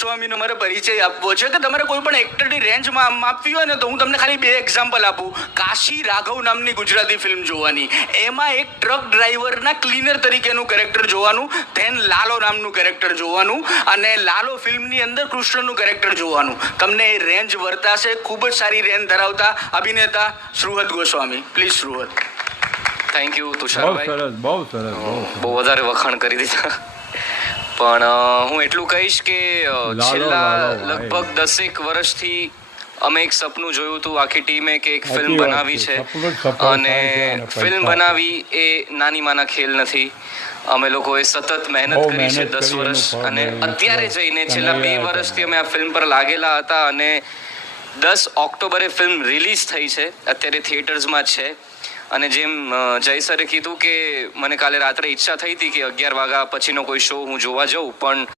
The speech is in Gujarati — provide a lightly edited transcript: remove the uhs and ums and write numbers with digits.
ગોસ્વામીનો મારે પરિચય આપવો છે કે તમારે કોઈ પણ એક્ટરની રેન્જ માપવી હોય ને તો હું તમને ખાલી 2 એક્ઝામ્પલ આપું. કાશી રાઘવ નામની ગુજરાતી ફિલ્મ જોવાની, એમાં એક ટ્રક ડ્રાઈવરના ક્લીનર તરીકેનું કેરેક્ટર જોવાનું, ધેન લાલો નામનું કેરેક્ટર જોવાનું, અને લાલો ફિલ્મની અંદર કૃષ્ણનું કેરેક્ટર જોવાનું. તમને એ રેન્જ વર્તાશે. ખૂબ જ સારી રેન્જ ધરાવતા અભિનેતા શ્રુહદ ગોસ્વામી. પ્લીઝ શ્રુહદ. થેન્ક યુ બહુ તુષારભાઈ, સરસ, બહુ સરસ, બહુ સરસ. બહુ વધારે વખાણ કરી દીધા. પણ હું એટલું કહીશ કે છેલ્લા લાલો, લગભગ 10 વર્ષથી અમે એક સપનું જોયું હતું આખી ટીમે કે એક ફિલ્મ સાચી વાત બનાવી છે. છે, સપનું જ સફળ અને થાય છે અને ફિલ્મ પૈસા બનાવી એ નાની માના ખેલ નથી. અમે લોકોએ સતત મહેનત બહુ કરી છે મહેનત 10 કરી વર્ષ, એનું ફળ અને મળ્યું. અત્યારે જઈને છેલ્લા 2 કનૈયા વર્ષથી અમે આ ફિલ્મ પર લાગેલા હતા, અને 10 ઓક્ટોબરે ફિલ્મ રિલીઝ થઈ છે, અત્યારે થિયેટર્સમાં જ છે. અને જેમ જય સરે કીધું કે મને કાલે રાત્રે ઈચ્છા થઈ હતી કે 11 વાગ્યા પછીનો કોઈ શો હું જોવા જાઉં, પણ